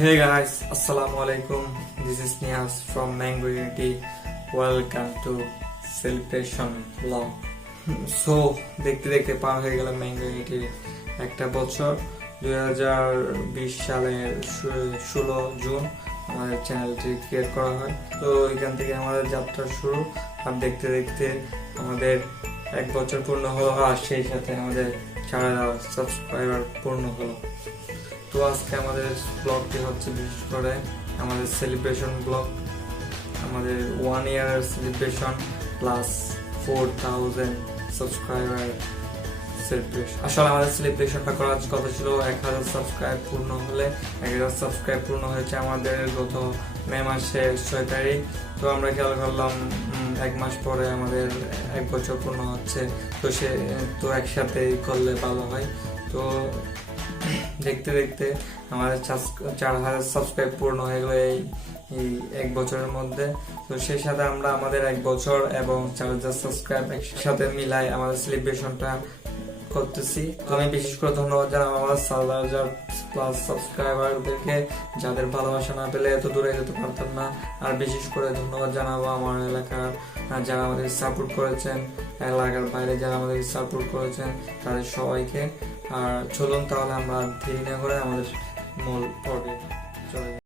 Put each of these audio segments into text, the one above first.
Hey guys, Assalamu alaikum. This is Niaz from Mango Unity. Welcome to Celebration Vlog. So, দেখতে দেখতে পার হয়ে গেল mango ইউনিটির একটা বছর। 2020 সালের 16 জুন আমাদের চ্যানেলটি ক্রিয়েট করা হয়। তো এখান থেকে আমাদের যাত্রা শুরু, আর দেখতে দেখতে আমাদের এক বছর পূর্ণ হলো, আর সেই সাথে আমাদের 4000 সাবস্ক্রাইবার পূর্ণ হলো। তো আজকে আমাদের ব্লগটি হচ্ছে বিশেষ করে আমাদের সেলিব্রেশন ব্লগ, আমাদের 1 ইয়ার সেলিব্রেশন প্লাস 4000 সাবস্ক্রাইবার সেলিব্রেশন। আসলে আমাদের সেলিব্রেশনটা করার কথা ছিল 1000 সাবস্ক্রাইব পূর্ণ হলে। 1000 সাবস্ক্রাইব পূর্ণ হয়েছে আমাদের গত মে মাসের 6 তারিখ। তো আমরা খেয়াল করলাম এক মাস পরে আমাদের এক বছর পূর্ণ হচ্ছে, তো একসাথে করলে ভালো হয়। তো দেখতে দেখতে আমাদের 4000 সাবস্ক্রাইব পূর্ণ হয়ে গেল এই এক বছরের মধ্যে। তো সেই সাথে আমরা আমাদের এক বছর এবং 4000 সাবস্ক্রাইব একসাথে মিলাই আমাদের সেলিব্রেশনটা করতেছি। তো আমি বিশেষ করে ধন্যবাদ জানাবো আমাদের 4000 প্লাস সাবস্ক্রাইবারদেরকে, যাদের ভালোবাসা না পেলে এত দূরে যেতে পারতাম না। আর বিশেষ করে ধন্যবাদ জানাবো আমার এলাকার যারা আমাদের সাপোর্ট করেছেন, এলাকার বাইরে যারা আমাদের সাপোর্ট করেছেন, তাদের সবাইকে। আর চলুন তাহলে আমরা দেরি না করে আমাদের মূল পর্বে চলে যাই।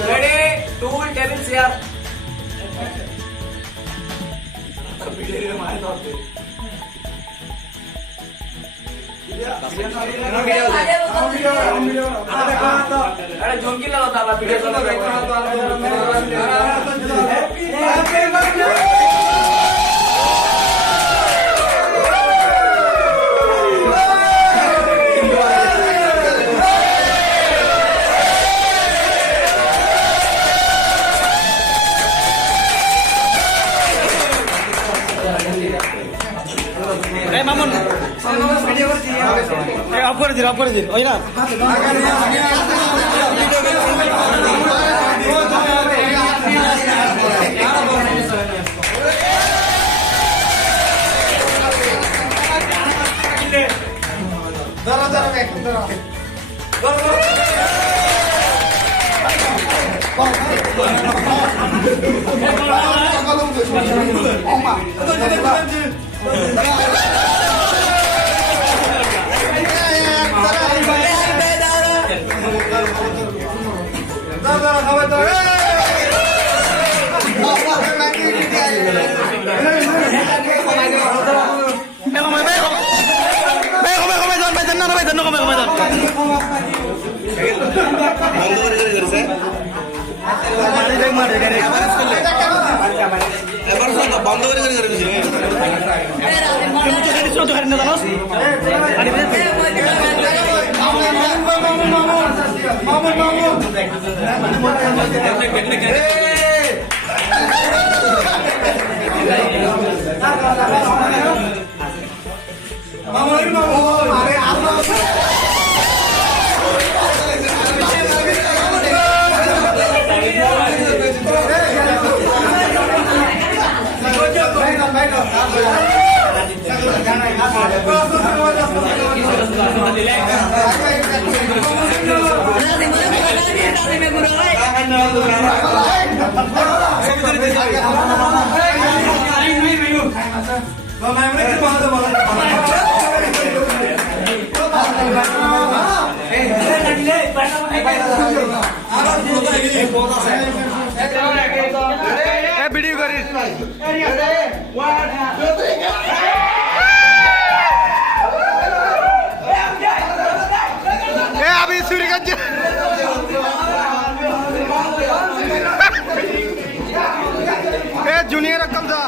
Ready? Two tables here. Mamun of করে দিন ওই না বন্ধ করে ভিডিও করিস আমি চুরি করছি জুনিয়র রকম যা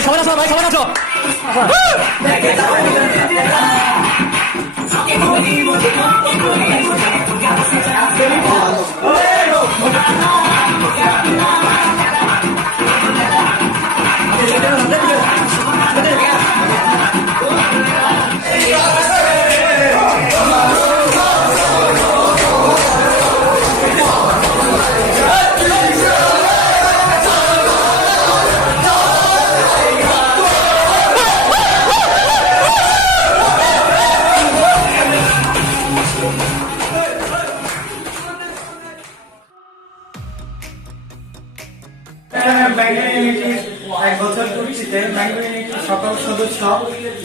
সবাই আসো ভাই সবাই আসো ম্যাঙ্গো ইউনিটির সকল সদস্য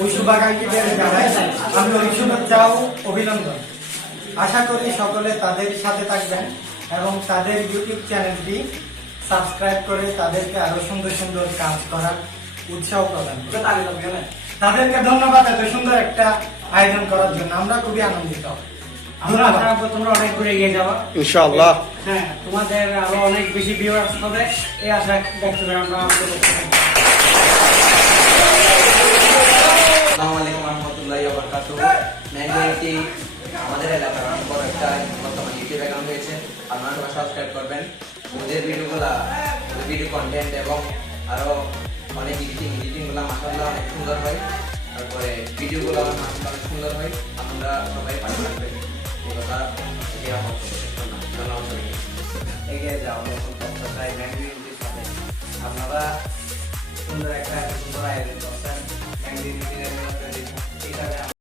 ও শুভাকাঙ্ক্ষীদের জানাই আমি শুভেচ্ছা ও অভিনন্দন। আশা করি সকলে তাদের সাথে থাকবেন এবং তাদের ইউটিউব চ্যানেলটি সাবস্ক্রাইব করে তাদেরকে আরো সুন্দর সুন্দর কাজ করার উৎসাহ প্রদান করবেন। তাদেরকে ধন্যবাদ এত সুন্দর একটা আয়োজন করার জন্য, আমরা খুবই আনন্দিত। আমরা আশা রাখবো তোমরা অনেক দূরে এগিয়ে যাবা। ইনশাআল্লাহ। হ্যাঁ, তোমাদের আরো অনেক বেশি ভিউয়ার্স হবে এই আশা ব্যক্ত করে আমরা আমাদের বক্তব্য শেষ করছি। আসসালামু আলাইকুম রহমতুল্লাহি ওয়া বারাকাতুহু। ম্যাঙ্গো ইউনিটি আমাদের এলাকার অনেক বড় একটা বর্তমানে ইউটিউব অ্যাকাউন্ট হয়েছে। আপনারা সবাই সাবস্ক্রাইব করবেন। ওদের ভিডিও কন্টেন্ট এবং আরো অনেক এডিটিংগুলো মাশাআল্লাহ অনেক সুন্দর হয়। তারপরে ভিডিওগুলো মাশাআল্লাহ অনেক সুন্দর হয়। আমরা সবাই পাশে থাকবেন। এই কথা থেকে আমার ধন্যবাদ সবাইকে। এগিয়ে যাও নতুন প্রত্যাশায় ম্যাঙ্গো ইউনিটির সাথে। আপনারা সুন্দর একটা সুন্দর আয়োজন করছেন ম্যাঙ্গো ইউনিটির এইভাবে